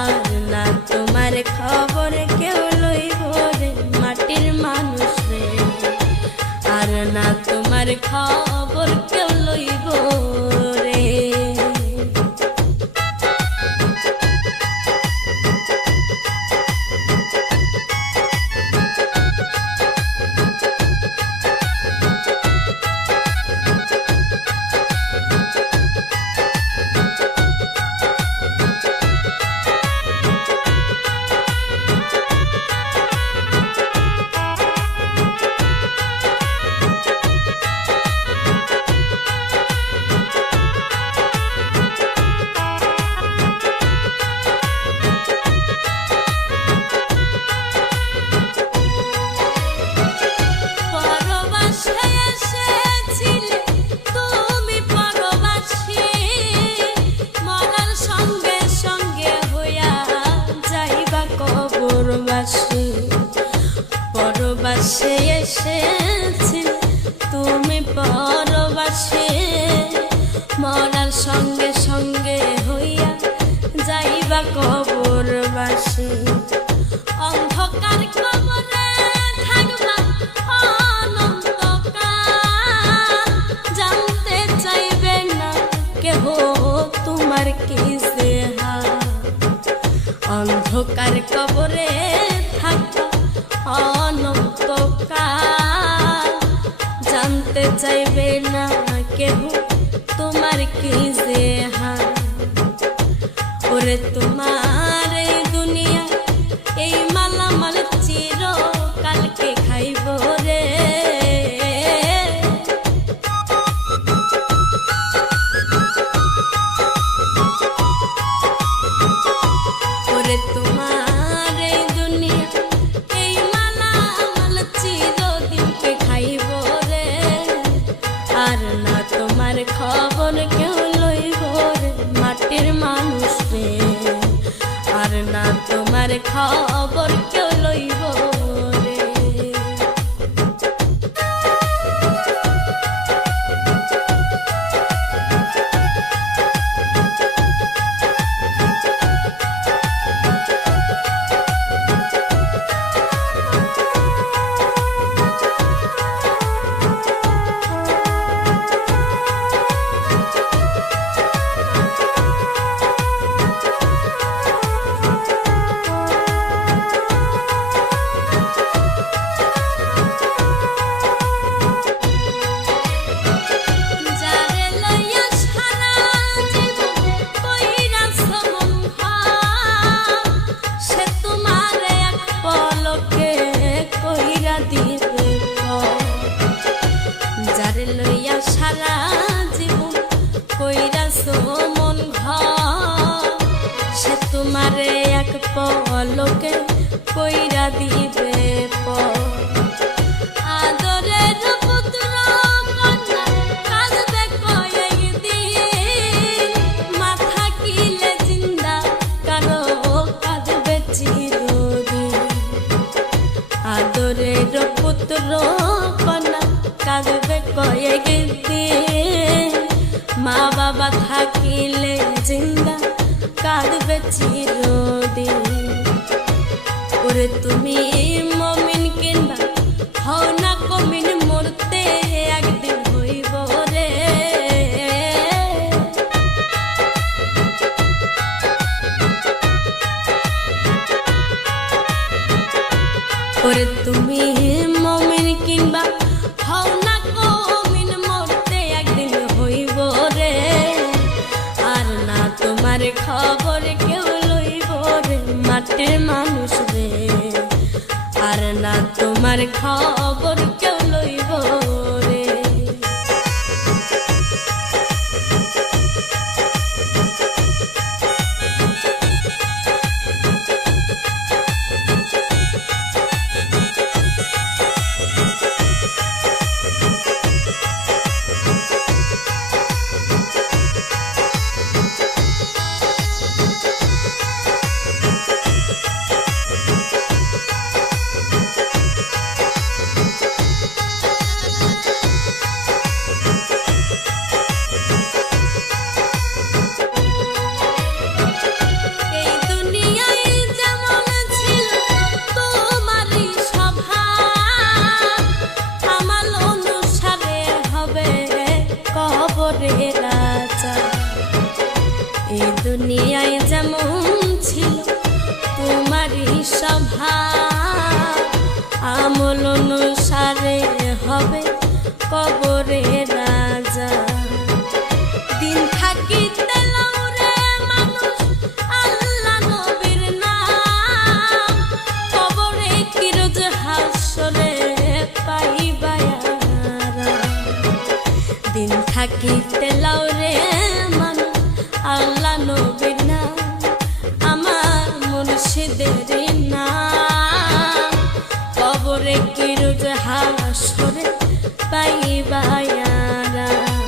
আর না তোমার খবর কেউ লইব রে মাটির মানুষ রে, আর না তোমার খবর কেউ লইব রে। পরবাসে এসেছিলে তুমি, পরবাসে মরার সঙ্গে সঙ্গে হইয়া যাইবা কবরবাসী। অন্ধকার কবরে থাকবা অনন্তকাল, জানতে চাইবে না কেহ তোমার কি যে হাল। অন্ধকার কবরে থাকবা অনন্তকাল, জানতে চাইবে না কেহ তোমার কি যে হাল। ওরে তোমার এই দুনিয়া এই মালামাল চিরকালকে খাইব রে। ওরে তোমার এই দুনিয়া এই মালামাল চিরদিনকে খাইব রে, আর না তোমার খবর কেউ লইব রে মাটির মানুষ রে, আর না তোমার খবর কেউ লইব রে। যারে লইয়া সারা জীবন কইরাছো মন ঘর, সে তোমারে এক পলকে কইরা দিবে পর। আদরের পুত্র কন্যা কাঁদবে কয়েকদিন, মা থাকিলে জিন্দা কারো কাঁদবে চিরদিন। আদরের পুত্র কন্যা কাঁদবে কয়েকদিন, মা বাবা থাকিলে জিন্দা কাঁদবে চিরদিন। ওরে তুমি মমিন কিংবা হও না কমিন, মরতে একদিন হইব রে। ওরে তুমি মমিন কিংবা হও না কমিন, মরতে একদিন হইব রে, আর না তোমার খবর কেউ লইব রে মাটির মানুষ রে, আর না তোমার খবর কেউ লইব রে। দুনিয়ায় যেমন ছিল তোমারই স্বভাব, আমল অনুসারে হবে কবরে রাজা। দিন থাকিতে লওরে মানুষ আল্লাহ নবীর নাম, কবরে কি রোজ হাসরে পাইবা আরাম। দিন থাকিতে লওরে মানুষ আল্লাহ নবীর নাম, আমার মুর্শিদের নাম, কবরে কি রোজ হাসরে পাইবা আরাম।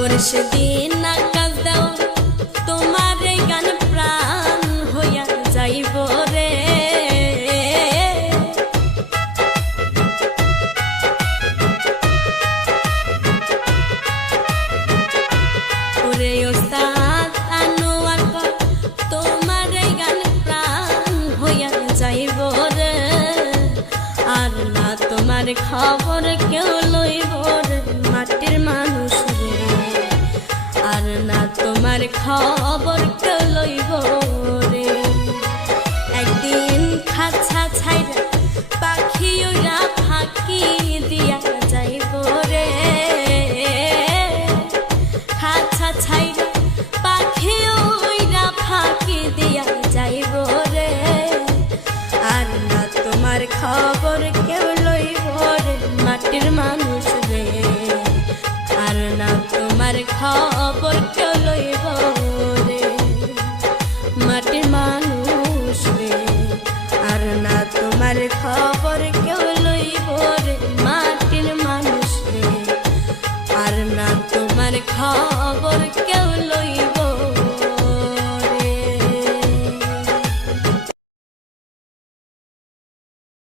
ওরে সেদিন আকাশ দাও তোমার গান প্রাণ হইয়া যাইব রে। ওরে ওস্তাদ আনোয়ার কর তোমার গান প্রাণ হইয়া যাইব রে। আর না তোমার খবর কেউ লইব রে মাটির মানুষ রে। আর না তোমার খবর কেউ লইব